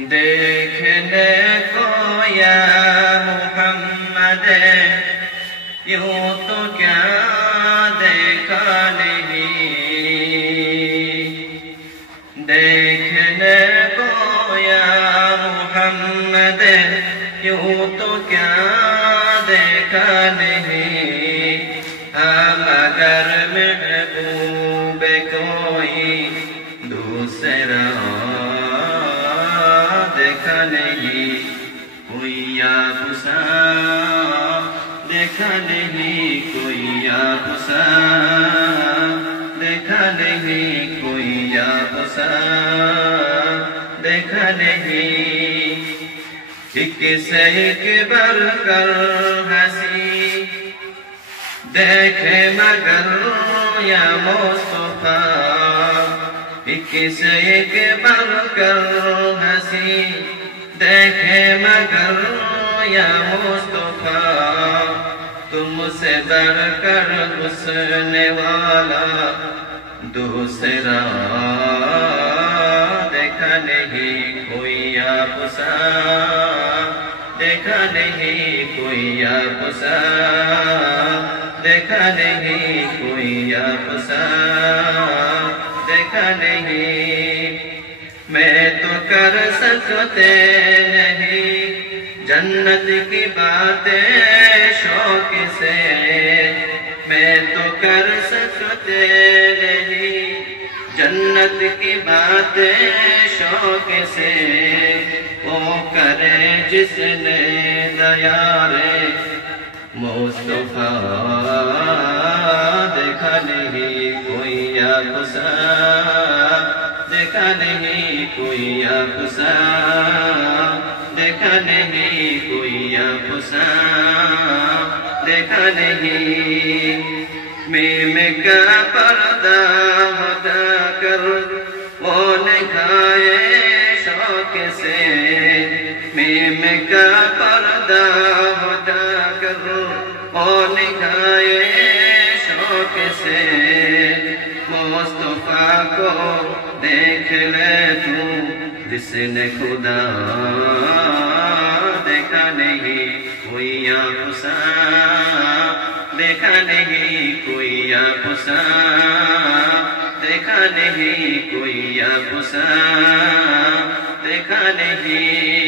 دیکھنے کو یا محمد یوں تو کیا دیکھا نہیں، دیکھنے کو یا محمد یوں تو کیا دیکھا نہیں، ہم اگر محبوب کوئی دوسرا دیکھا نہیں، کوئی آپسا دیکھا نہیں، کوئی آپسا دیکھا نہیں، کوئی آپسا دیکھا نہیں، ایک سے ایک بڑھ کر ہنسی دیکھے مگر یا مصطفیٰ، ایک سے ایک بڑھ کر ہنسی دیکھے مگر یا مصطفیٰ، تم سے بڑھ کر حسن والا دوسرا دیکھا نہیں، کوئی آپسا دیکھا نہیں، کوئی آپسا دیکھا نہیں، کوئی آپسا دیکھا نہیں، میں تو کر سکتے نہیں جنت کی باتیں شوق سے، میں تو کر سکتے نہیں جنت کی باتیں شوق سے، وہ کرے جس نے دیار مصطفیٰ دیکھا نہیں، کوئی آپسا دیکھا نہیں، کوئی آپسا دیکھا نہیں، کوئی آپسا دیکھا نہیں، میم کا پردہ ہٹا کر وہ نکھائے شوق سے، میم کا پردہ ہٹا کر وہ نکھائے شوق سے، مصطفیٰ کو دیکھ لے تو جس نے خدا دیکھا نہیں، کوئی آپسا دیکھا نہیں، کوئی آپسا دیکھا نہیں، کوئی آپسا دیکھا نہیں۔